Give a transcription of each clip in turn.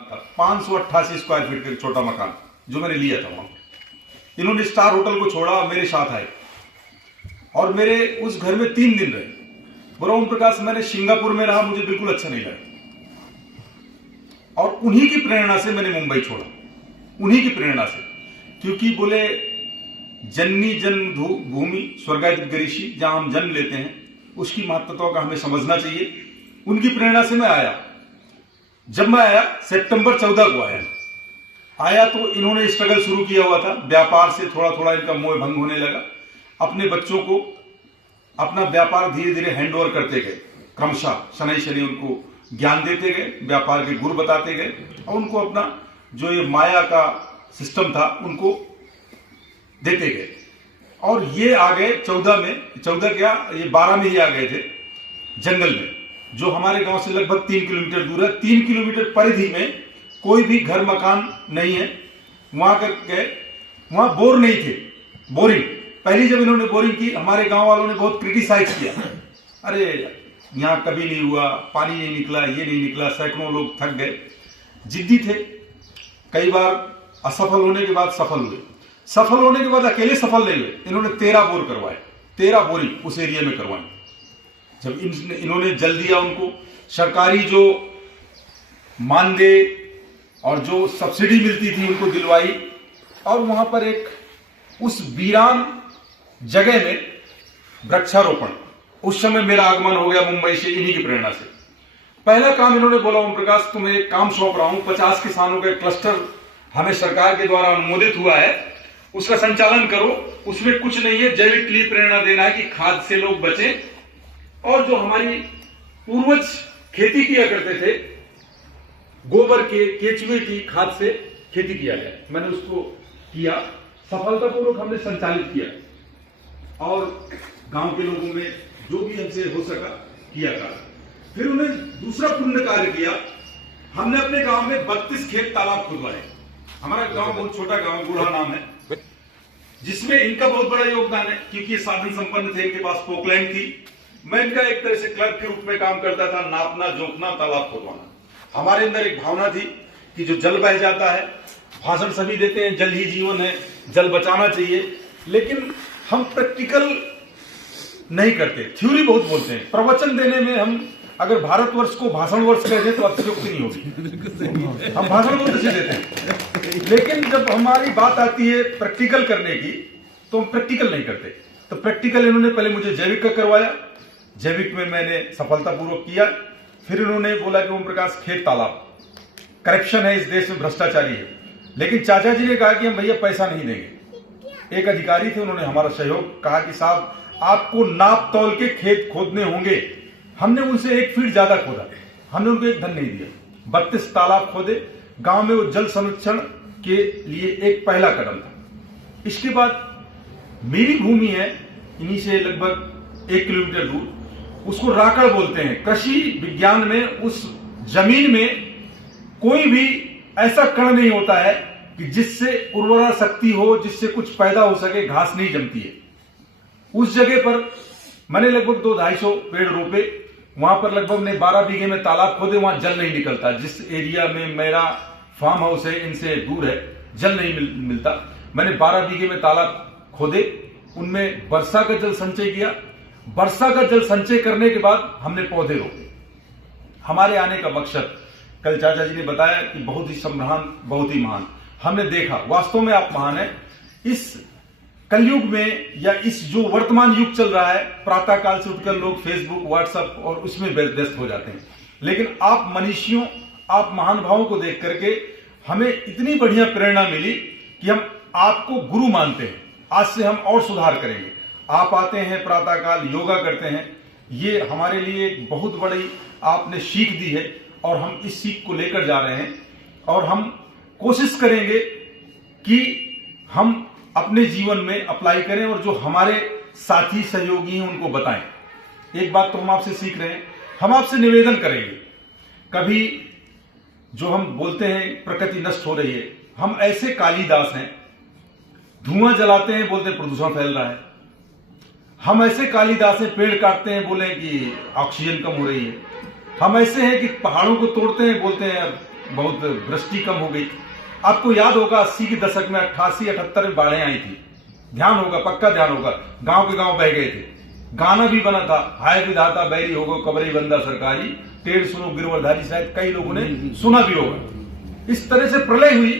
588 square feet का छोटा मकान जो मैंने लिया था वहां। इन्होंने स्टार होटल को छोड़ा और मेरे साथ आए और मेरे उस घर में 3 दिन रहे। बोला ओम प्रकाश, मैंने सिंगापुर में रहा, मुझे बिल्कुल अच्छा नहीं लगा और उन्हीं की प्रेरणा से मैंने मुंबई छोड़ा, उन्हीं की प्रेरणा से। क्योंकि बोले जननी जन्म भूमि स्वर्गाधिक गरिषी, जहां हम जन्म लेते हैं उसकी महत्वता का हमें समझना चाहिए। उनकी प्रेरणा से मैं आया। जब मैं आया सितंबर 14 को आया तो इन्होंने स्ट्रगल शुरू किया हुआ था। व्यापार से थोड़ा थोड़ा इनका मोह भंग होने लगा। अपने बच्चों को अपना व्यापार धीरे धीरे हैंड ओवर करते गए, क्रमशः शनि शनि उनको ज्ञान देते गए, व्यापार के गुर बताते गए और उनको अपना जो ये माया का सिस्टम था उनको देते गए। और ये आ गए 14 में, 14 क्या ये 12 में ही आ गए थे जंगल में, जो हमारे गांव से लगभग 3 किलोमीटर दूर है। 3 किलोमीटर परिधि में कोई भी घर मकान नहीं है। वहां गए, वहां बोर नहीं थे, बोरिंग। पहली जब इन्होंने बोरिंग की, हमारे गांव वालों ने बहुत क्रिटिसाइज किया, अरे यहां कभी नहीं हुआ, पानी नहीं निकला, ये नहीं निकला। सैकड़ों लोग थक गए, जिद्दी थे। कई बार असफल होने के बाद सफल हुए, सफल होने के बाद अकेले सफल नहीं हुए। इन्होंने 13 बोर करवाए, 13 बोरिंग उस एरिया में करवाए। जब इन्होंने जल दिया, उनको सरकारी जो मानदेय और जो सब्सिडी मिलती थी उनको दिलवाई। और वहां पर एक उस वीरान जगह में वृक्षारोपण, उस समय मेरा आगमन हो गया मुंबई से इन्हीं की प्रेरणा से। पहला काम इन्होंने बोला, ओम प्रकाश तुम्हें एक काम सौंप रहा हूं, 50 किसानों का क्लस्टर हमें सरकार के द्वारा अनुमोदित हुआ है, उसका संचालन करो। उसमें कुछ नहीं है, जैविक के लिए प्रेरणा देना है कि खाद से लोग बचें। और जो हमारी पूर्वज खेती किया करते थे, गोबर के केचुए की खाद से खेती किया गया, मैंने उसको किया, सफलतापूर्वक हमने संचालित किया और गांव के लोगों में जो भी हमसे हो सका किया कार्य। फिर उन्हें दूसरा पुण्य कार्य किया, हमने अपने गांव में 32 खेत तालाब खुदवाए। हमारा गांव बहुत छोटा गांव, बूढ़ा नाम है, जिसमें इनका बहुत बड़ा योगदान है क्योंकि ये साधन संपन्न थे, इनके पास पोकलैंड थी। मैं इनका एक तरह से क्लर्क के रूप में काम करता था, नापना जोतना तालाब खुदवाना। हमारे अंदर एक भावना थी कि जो जल बह जाता है, भाषण सभी देते हैं जल ही जीवन है, जल बचाना चाहिए, लेकिन हम प्रैक्टिकल नहीं करते, थ्योरी बहुत बोलते हैं। प्रवचन देने में हम अगर भारतवर्ष को भाषण वर्ष कह दें तो अतिशयोक्ति नहीं होगी, हम भाषण बहुत अच्छे देते हैं, लेकिन जब हमारी बात आती है प्रैक्टिकल करने की तो हम प्रैक्टिकल नहीं करते। तो प्रैक्टिकल इन्होंने पहले मुझे जैविक का करवाया, जैविक में मैंने सफलतापूर्वक किया। फिर इन्होंने बोला कि ओम प्रकाश खेत तालाब, करप्शन है इस देश में, भ्रष्टाचारी है, लेकिन चाचा जी ने कहा कि हम भैया पैसा नहीं देंगे। एक अधिकारी थे, उन्होंने हमारा सहयोग, कहा कि साहब आपको नाप तौल के खेत खोदने होंगे। हमने उनसे 1 फीट ज्यादा खोदा, हमने उनको एक धन नहीं दिया। 32 तालाब खोदे, गांव में वो जल संरक्षण के लिए एक पहला कदम था। इसके बाद मेरी भूमि है इन्हीं से लगभग 1 किलोमीटर दूर, उसको राकड़ बोलते हैं। कृषि विज्ञान में उस जमीन में कोई भी ऐसा कण नहीं होता है कि जिससे उर्वरा शक्ति हो, जिससे कुछ पैदा हो सके, घास नहीं जमती है। उस जगह पर मैंने लगभग 200-250 पेड़ रोपे। वहां पर लगभग ने 12 बीघे में तालाब खोदे, वहां जल नहीं निकलता। जिस एरिया में मेरा फार्म हाउस है इनसे दूर है, जल नहीं मिलता। मैंने 12 बीघे में तालाब खोदे, उनमें वर्षा का जल संचय किया। वर्षा का जल संचय करने के बाद हमने पौधे रोपे। हमारे आने का मकसद, कल चाचा जी ने बताया कि बहुत ही सम्रान, बहुत ही महान। हमने देखा वास्तव में आप महान है। इस कलयुग में या इस जो वर्तमान युग चल रहा है, प्रातः काल से उठकर लोग फेसबुक, व्हाट्सएप और उसमें व्यस्त हो जाते हैं, लेकिन आप मनीषियों, आप महानुभावों को देख करके हमें इतनी बढ़िया प्रेरणा मिली कि हम आपको गुरु मानते हैं। आज से हम और सुधार करेंगे। आप आते हैं प्रातः काल, योगा करते हैं, ये हमारे लिए एक बहुत बड़ी आपने सीख दी है और हम इस सीख को लेकर जा रहे हैं और हम कोशिश करेंगे कि हम अपने जीवन में अप्लाई करें और जो हमारे साथी सहयोगी हैं उनको बताएं। एक बात तो हम आपसे सीख रहे हैं, हम आपसे निवेदन करेंगे, कभी जो हम बोलते हैं प्रकृति नष्ट हो रही है, हम ऐसे कालिदास हैं, धुआं जलाते हैं बोलते हैं प्रदूषण फैल रहा है। हम ऐसे कालिदास हैं, पेड़ काटते हैं बोले कि ऑक्सीजन कम हो रही है। हम ऐसे हैं कि पहाड़ों को तोड़ते हैं बोलते हैं बहुत वृष्टि कम हो गई। आपको याद होगा 80 के दशक में 88-78 में बाढ़ें आई थी, ध्यान होगा, पक्का ध्यान होगा, गांव के गांव बह गए थे। गाना भी बना था, हाय विधाता बैरी होगो कबरी बंदा सरकारी, टेढ़ सुनो गिरवरधारी, शायद कई लोगों ने सुना भी होगा। इस तरह से प्रलय हुई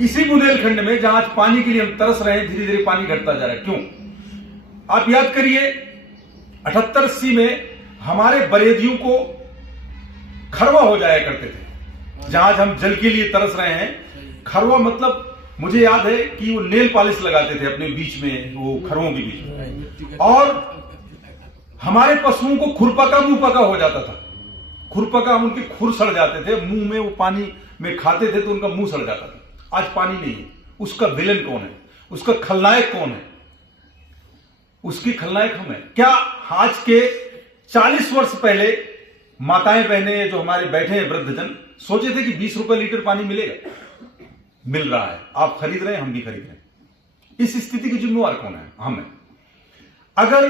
इसी बुंदेलखंड में, जहां आज पानी के लिए हम तरस रहे हैं। धीरे धीरे पानी घटता जा रहा है, क्यों? आप याद करिए 78-80 में हमारे बरेदियों को खरवा हो जाया करते थे। जहां हम जल के लिए तरस रहे हैं, खरवा मतलब मुझे याद है कि वो नेल पॉलिश लगाते थे अपने बीच में, वो खरवों के बीच में, और हमारे पशुओं को खुरपका मुंह पका हो जाता था। खुरपका, उनके खुर सड़ जाते थे मुंह में, वो पानी में खाते थे तो उनका मुंह सड़ जाता था। आज पानी नहीं है, उसका विलन कौन है? उसका खलनायक कौन है? उसकी खलनायक हम है क्या? आज के 40 वर्ष पहले माताएं बहनें जो हमारे बैठे हैं वृद्धजन, सोचे थे कि 20 रुपए लीटर पानी मिलेगा? मिल रहा है, आप खरीद रहे हैं, हम भी खरीद रहे हैं। इस स्थिति की जिम्मेवार कौन है? हम है। अगर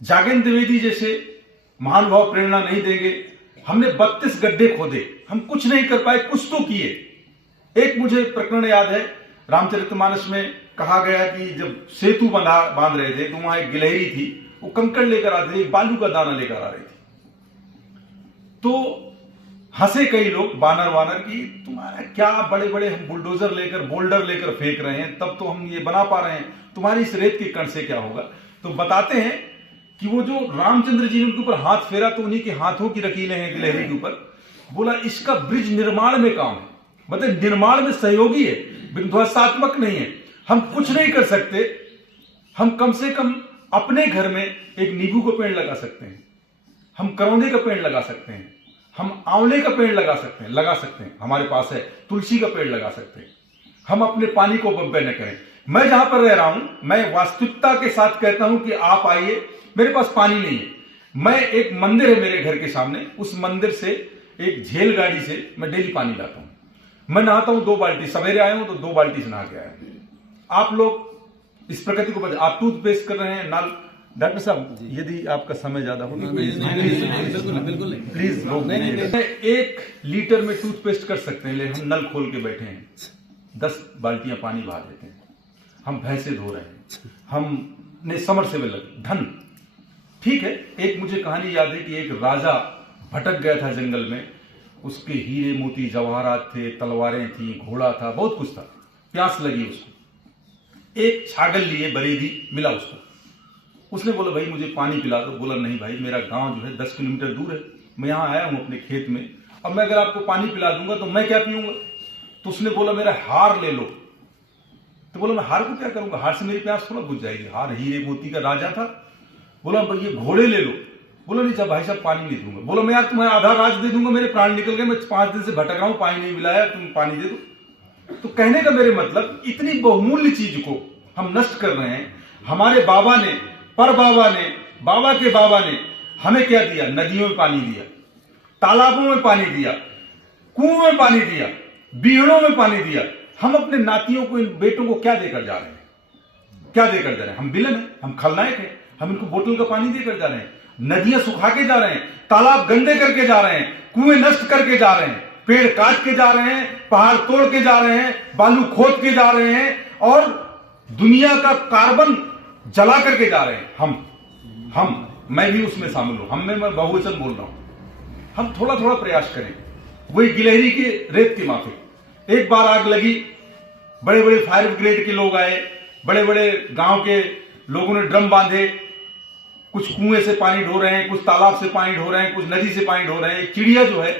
जागेंद्र द्विवेदी जैसे महानुभाव प्रेरणा नहीं देंगे, हमने 32 गड्ढे खोदे, हम कुछ नहीं कर पाए, कुछ तो किए। एक मुझे प्रकरण याद है, रामचरितमानस में कहा गया कि जब सेतु बांध रहे थे तो वहां एक गिलहरी थी, वो कंकड़ लेकर आती थी, बालू का दाना लेकर आ रही थी। तो हंसे कई लोग, बानर वानर, की तुम्हारा क्या बड़े बड़े हम बुलडोजर लेकर बोल्डर लेकर फेंक रहे हैं, तब तो हम ये बना पा रहे हैं, तुम्हारी इस रेत के कण से क्या होगा? तो बताते हैं कि वो जो रामचंद्र जी ने उनके ऊपर हाथ फेरा तो उन्हीं के हाथों की रकीलें हैं गिलहरी के ऊपर। बोला इसका ब्रिज निर्माण में काम है, मतलब निर्माण में सहयोगी है, विध्वंसात्मक नहीं है। हम कुछ नहीं कर सकते, हम कम से कम अपने घर में एक नींबू का पेड़ लगा सकते हैं, हम करौंदे का पेड़ लगा सकते हैं, हम आंवले का पेड़ लगा सकते हैं, हमारे पास है, तुलसी का पेड़ लगा सकते हैं। हम अपने पानी को अपव्यय न करें। मैं जहां पर रह रहा हूं, मैं वास्तविकता के साथ कहता हूं कि आप आइए, मेरे पास पानी नहीं है। मैं एक मंदिर है मेरे घर के सामने, उस मंदिर से एक झेल गाड़ी से मैं डेली पानी लाता हूं। मैं नहाता हूं 2 बाल्टी, सवेरे आया हूं तो 2 बाल्टी से नहा के आया हूं। आप लोग इस प्रकृति को बचा, आप टूथपेस्ट कर रहे हैं नाल। डॉक्टर साहब यदि आपका समय ज्यादा हो तो प्लीज रोक दीजिए। 1 लीटर में टूथपेस्ट कर सकते हैं, लेकिन हम नल खोल के बैठे हैं, 10 बाल्टियां पानी बहा देते हैं। हम भैंसे धो रहे हैं, हमने समरसेबल धन, ठीक है। एक मुझे कहानी याद है कि एक राजा भटक गया था जंगल में, उसके हीरे मोती जवाहरात थे, तलवारें थी, घोड़ा था, बहुत कुछ था। प्यास लगी उसको, एक छागल लिए बरेदी मिला उसको। उसने बोला भाई मुझे पानी पिला दो। बोला नहीं भाई, मेरा गांव जो है 10 किलोमीटर दूर है, मैं यहां आया हूं अपने खेत में, अब मैं अगर आपको पानी पिला दूंगा तो मैं क्या पीऊंगा? तो उसने बोला मेरा हार ले लो। तो बोला मैं हार को क्या करूंगा, हार से मेरी प्यास थोड़ा बुझ जाएगी, हार हीरे मोती का राजा था। बोला ये घोड़े ले लो। बोला नहीं भाई साहब पानी नहीं दूंगा। बोला मैं यार तुम्हें आधा राज दे दूंगा, मेरे प्राण निकल गए, मैं 5 दिन से भटक रहा हूं, पानी नहीं मिलाया, तुम पानी दे दो। तो कहने का मेरे मतलब, इतनी बहुमूल्य चीज को हम नष्ट कर रहे हैं। हमारे बाबा ने, पर बाबा ने, बाबा के बाबा ने हमें क्या दिया? नदियों में पानी दिया, तालाबों में पानी दिया, कुओं में पानी दिया, बीहड़ों में पानी दिया। हम अपने नातियों को, इन बेटों को क्या देकर जा रहे हैं? क्या देकर जा रहे हैं? हम विलन हैं, हम खलनायक हैं। हम इनको बोतल का पानी देकर जा रहे हैं, नदियां सुखा के जा रहे हैं, तालाब गंदे करके जा रहे हैं, कुएं नष्ट करके जा रहे हैं, पेड़ काट के जा रहे हैं, पहाड़ तोड़ के जा रहे हैं, बालू खोद के जा रहे हैं, और दुनिया का कार्बन जला करके जा रहे हैं। मैं भी उसमें शामिल हूं, हम में मैं बहुवचन बोल रहा हूं। हम थोड़ा थोड़ा प्रयास करें, वही गिलहरी के रेत के माफिक। एक बार आग लगी, बड़े बड़े फायर ब्रिगेड के लोग आए, बड़े बड़े गांव के लोगों ने ड्रम बांधे, कुछ कुएं से पानी ढो रहे हैं, कुछ तालाब से पानी ढो रहे हैं, कुछ नदी से पानी ढो रहे हैं। एक चिड़िया जो है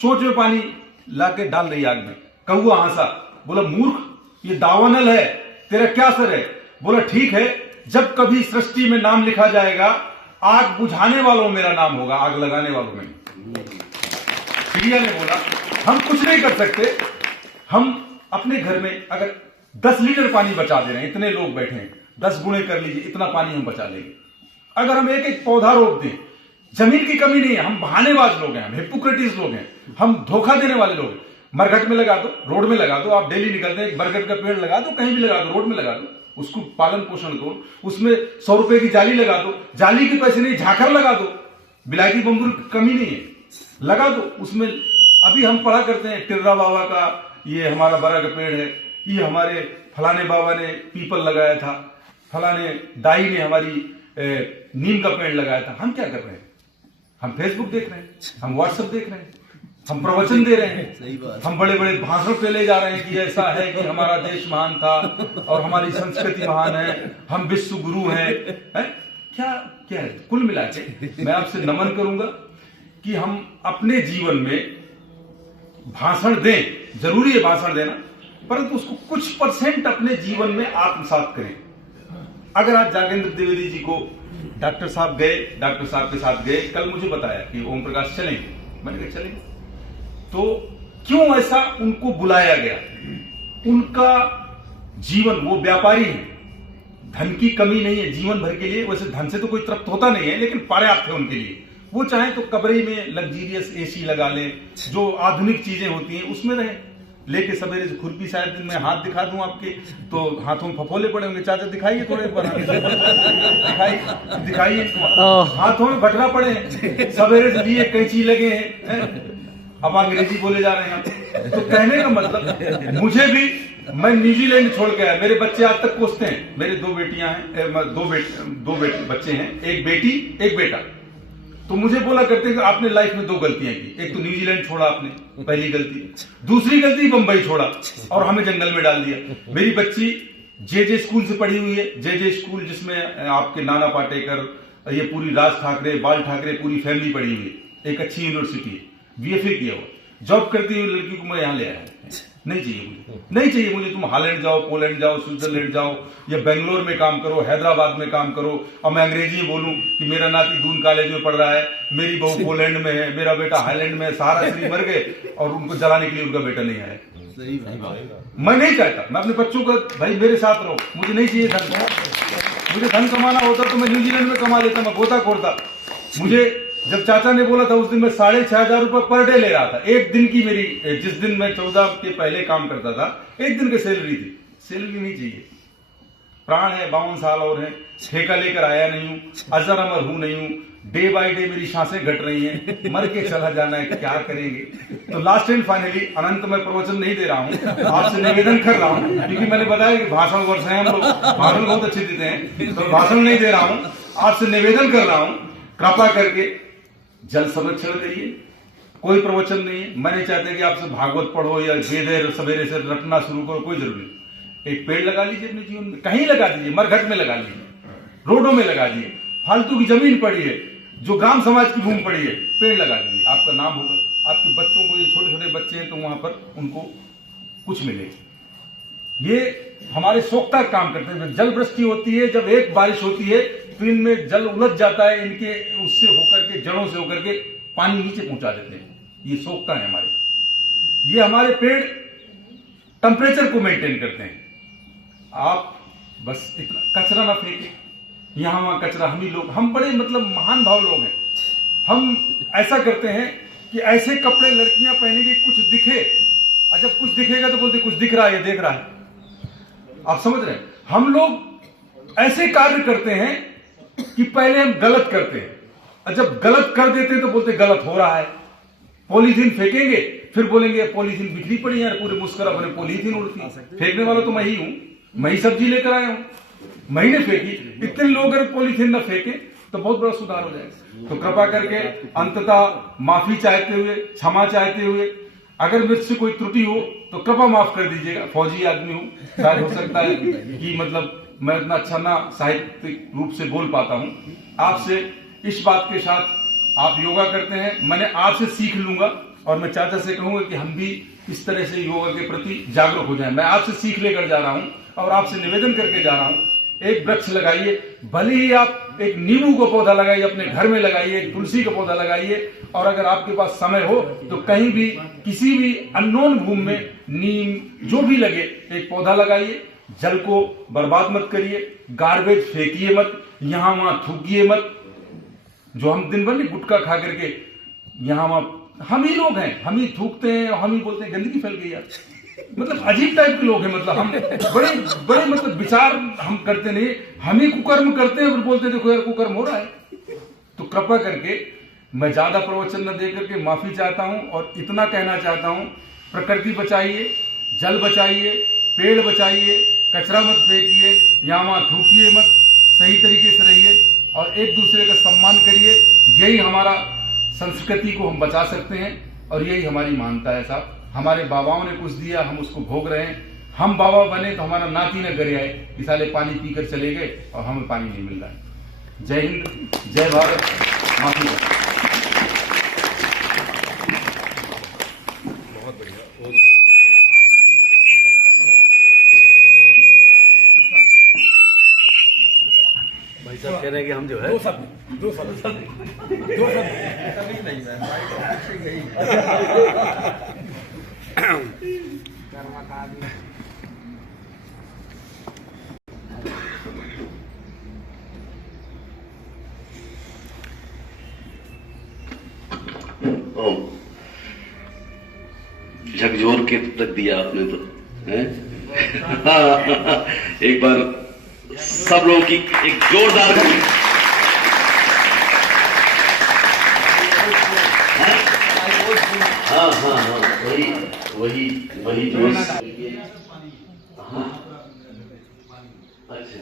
चोंच में पानी लाके डाल रही आग में। कौआ हंसा, बोला मूर्ख, ये दावानल है, तेरा क्या असर है? बोला ठीक है, जब कभी सृष्टि में नाम लिखा जाएगा, आग बुझाने वालों मेरा नाम होगा, आग लगाने वालों में। चिड़िया ने बोला हम कुछ नहीं कर सकते, हम अपने घर में अगर 10 लीटर पानी बचा दे रहे हैं, इतने लोग बैठे हैं, 10 गुणे कर लीजिए, इतना पानी हम बचा लेंगे। अगर हम एक एक पौधा रोप दें, जमीन की कमी नहीं है, हम बहानेबाज लोग हैं, हम हिपोक्रेटिस लोग हैं, हम धोखा देने वाले लोग हैं। मरघट में लगा दो, रोड में लगा दो, आप डेली निकलते हैं, एक बरगद का पेड़ लगा दो, कहीं भी लगा दो, रोड में लगा दो, उसको पालन पोषण करो, उसमें 100 रुपए की जाली लगा दो, जाली के पैसे नहीं, झाकर लगा दो, बिलायती बम्बू की कमी नहीं है, लगा दो, उसमें अभी हम पढ़ा करते हैं टिर्रा बाबा का ये हमारा बड़ा का पेड़ है, ये हमारे फलाने बाबा ने पीपल लगाया था, फलाने दाई ने हमारी नीम का पेड़ लगाया था। हम क्या कर रहे हैं? हम फेसबुक देख रहे हैं, हम व्हाट्सएप देख रहे हैं, हम प्रवचन दे रहे हैं, हम बड़े बड़े भाषण पे ले जा रहे हैं कि ऐसा है कि हमारा देश महान था और हमारी संस्कृति महान है, हम विश्व गुरु हैं। क्या क्या है? कुल मिला के मैं आपसे नमन करूंगा कि हम अपने जीवन में भाषण दें, जरूरी है भाषण देना, परंतु उसको कुछ परसेंट अपने जीवन में आत्मसात करें। अगर आज जागेंद्र द्विवेदी जी को डॉक्टर साहब गए, डॉक्टर साहब के साथ गए, कल मुझे बताया कि ओम प्रकाश चलेंगे, मैंने कहा चलेंगे, तो क्यों ऐसा उनको बुलाया गया? उनका जीवन, वो व्यापारी है, धन की कमी नहीं है जीवन भर के लिए, वैसे धन से तो कोई तृप्त होता नहीं है, लेकिन पर्याप्त है उनके लिए। वो चाहे तो कमरे में लग्जीरियस एसी लगा लें, जो आधुनिक चीजें होती हैं उसमें रहे, लेके सवेरे से खुरपी, शायद मैं हाथ दिखा दूं आपके तो हाथों में फफोले पड़े होंगे, चाचा दिखाइए थोड़े दिखाइए हाथों में भटका पड़े हैं, सवेरे से लिए कैंची लगे हैं, अब अंग्रेजी बोले जा रहे हैं। तो कहने का मतलब, मुझे भी, मैं न्यूजीलैंड छोड़ के आया, मेरे बच्चे आज तक पूछते हैं, मेरे दो बेटियां हैं, दो बच्चे हैं, एक बेटी एक बेटा, तो मुझे बोला करते हैं कि आपने लाइफ में 2 गलतियां की, एक तो न्यूजीलैंड छोड़ा आपने, पहली गलती, दूसरी गलती बंबई छोड़ा और हमें जंगल में डाल दिया। मेरी बच्ची जे स्कूल से पढ़ी हुई है, जे स्कूल जिसमें आपके नाना पाटेकर, ये पूरी राज ठाकरे, बाल ठाकरे पूरी फैमिली पढ़ी हुई है, एक अच्छी यूनिवर्सिटी है, बीएफए किया हुआ, जॉब करती हुई लड़की को मैं यहां ले आया। नहीं चाहिए मुझे, नहीं चाहिए मुझे, तुम हॉलैंड जाओ, पोलैंड जाओ, स्विट्जरलैंड जाओ, या बेंगलोर में काम करो, हैदराबाद में काम करो, और मैं अंग्रेजी बोलूं कि मेरा नाती दून कॉलेज में पढ़ रहा है, मेरी बहू पोलैंड में है, मेरा बेटा हाईलैंड में है, सारा श्री मर गए और उनको जलाने के लिए उनका बेटा नहीं आया। मैं नहीं चाहता, मैं अपने बच्चों का, भाई मेरे साथ रहो, मुझे नहीं चाहिए धन, मुझे धन कमाना होता तो मैं न्यूजीलैंड में कमा लेता, मैं गोता खोरता। मुझे जब चाचा ने बोला था उस दिन मैं 6,500 रुपए पर डे ले रहा था, एक दिन की मेरी, जिस दिन मैं 14 के पहले काम करता था, एक दिन की सैलरी थी। सैलरी नहीं चाहिए, प्राण है, 52 साल और है, ठेका लेकर आया नहीं हूं, अजर अमर हूं नहीं हूं, डे बाय डे मेरी सांसें घट रही हैं, मर के चला जाना है, क्या करेंगे? तो लास्ट एंड फाइनली, अनंत में प्रवचन नहीं दे रहा हूं, आपसे निवेदन कर रहा हूं, क्योंकि मैंने बताया कि भाषण वर्ष है हम लोग, भाषण बहुत अच्छे देते हैं, तो भाषण नहीं दे रहा हूं, आपसे निवेदन कर रहा हूं, कृपा करके जल संरक्षण करिए। कोई प्रवचन नहीं है, मैं नहीं चाहता कि आपसे भागवत पढ़ो या वेद सवेरे से रटना शुरू करो, कोई जरूरी नहीं। एक पेड़ लगा लीजिए अपने जीवन में, कहीं लगा दीजिए, मरघट में लगा लीजिए, रोडों में लगा दीजिए, फालतू की जमीन पड़ी है, जो ग्राम समाज की भूमि पड़ी है, पेड़ लगा दीजिए, आपका नाम होगा, आपके बच्चों को, ये छोटे छोटे बच्चे हैं तो वहां पर उनको कुछ मिलेगा। ये हमारे सोखता काम करते हैं। जल वृष्टि होती है, जब एक बारिश होती है तो इनमें जल उलझ जाता है, इनके उससे होकर के, जड़ों से होकर के पानी नीचे पहुंचा देते हैं, ये सोखता है हमारे। ये हमारे पेड़ टेम्परेचर को मेंटेन करते हैं। आप बस इतना कचरा ना फेंके, यहां वहां कचरा, हम ही लोग, हम बड़े मतलब महान भाव लोग हैं, हम ऐसा करते हैं कि ऐसे कपड़े लड़कियां पहनेंगी कुछ दिखे, जब कुछ दिखेगा तो बोलते कुछ दिख रहा है, ये देख रहा है, आप समझ रहे हैं? हम लोग ऐसे कार्य करते हैं कि पहले हम गलत करते हैं, और जब गलत कर देते हैं तो बोलते गलत हो रहा है। पॉलीथीन फेंकेंगे, फिर बोलेंगे पॉलीथीन बिखरी पड़ी है, पूरे मुस्कुरा अपने पॉलीथीन उड़ती, फेंकने वाला तो मैं ही हूं, मैं ही सब्जी लेकर आया हूं, मैं ही ने फेंकी। इतने लोग अगर पॉलीथीन न फेंके तो बहुत बड़ा सुधार हो जाएगा। तो कृपा करके अंततः माफी चाहते हुए, क्षमा चाहते हुए, अगर मुझसे कोई त्रुटि हो तो कृपा माफ कर दीजिएगा, फौजी आदमी हूं, शायद हो सकता है कि मतलब मैं इतना अच्छा ना साहित्यिक रूप से बोल पाता हूं। आपसे इस बात के साथ, आप योगा करते हैं, मैंने आपसे सीख लूंगा, और मैं चाचा से कहूंगा कि हम भी इस तरह से योगा के प्रति जागरूक हो जाएं। मैं आपसे सीख लेकर जा रहा हूं और आपसे निवेदन करके जा रहा हूं, एक वृक्ष लगाइए, भले ही आप एक नींबू का पौधा लगाइए, अपने घर में लगाइए, एक तुलसी का पौधा लगाइए, और अगर आपके पास समय हो तो कहीं भी किसी भी अननोन भूमि में नीम जो भी लगे एक पौधा लगाइए। जल को बर्बाद मत करिए, गार्बेज फेंकिए मत, यहां वहां थूकिए मत। जो हम दिन भर नहीं गुटखा खा करके यहां वहां, हम ही लोग हैं, हम ही थूकते हैं, हम ही बोलते हैं गंदगी फैल गई यार, मतलब अजीब टाइप के लोग हैं, मतलब हम बड़े बड़े मतलब विचार हम करते नहीं, हम ही कुकर्म करते हैं और बोलते देखो यार कुकर्म हो रहा है। तो कृपा करके मैं ज्यादा प्रवचन न दे करके माफी चाहता हूं और इतना कहना चाहता हूं, प्रकृति बचाइए, जल बचाइए, पेड़ बचाइए, कचरा मत फेंकिए, यहाँ वहाँ थूकिए मत, सही तरीके से रहिए और एक दूसरे का सम्मान करिए। यही हमारा संस्कृति को हम बचा सकते हैं और यही हमारी मान्यता है साहब। हमारे बाबाओं ने कुछ दिया, हम उसको भोग रहे हैं। हम बाबा बने तो हमारा नाती न करे आए कि साले पानी पीकर चले गए और हमें पानी नहीं मिल रहा है। जय हिंद, जय भारत, माफी। बहुत बढ़िया। भाई साहब कह रहे हैं कि हम जो है दो शब्द नहीं झकझोर के रख दिया आपने तो हैं? एक बार सब लोगों की एक जोरदार हाँ हाँ हाँ वही वही वही जोश। हाँ अच्छा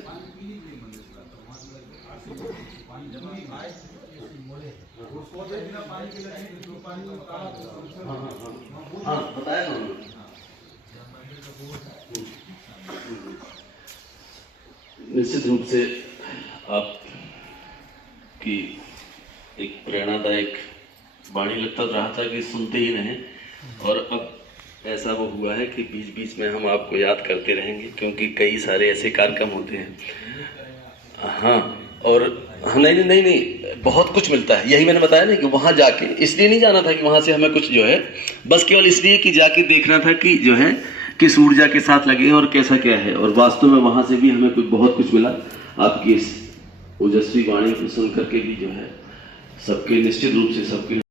हाँ बताया ना उन्होंने। निश्चित रूप से आप की एक प्रेरणादायक वाणी लगता रहा था कि सुनते ही रहें, और अब ऐसा वो हुआ है कि बीच बीच में हम आपको याद करते रहेंगे क्योंकि कई सारे ऐसे कार्यक्रम होते हैं। हाँ और नहीं बहुत कुछ मिलता है। यही मैंने बताया ना कि वहाँ जाके इसलिए नहीं जाना था कि वहाँ से हमें कुछ जो है, बस केवल इसलिए कि जाके देखना था कि जो है किस ऊर्जा के साथ लगे और कैसा क्या है, और वास्तव में वहाँ से भी हमें कुछ बहुत कुछ मिला। आपकी इस ओजस्वी वाणी को सुन करके भी जो है सबके निश्चित रूप से सबके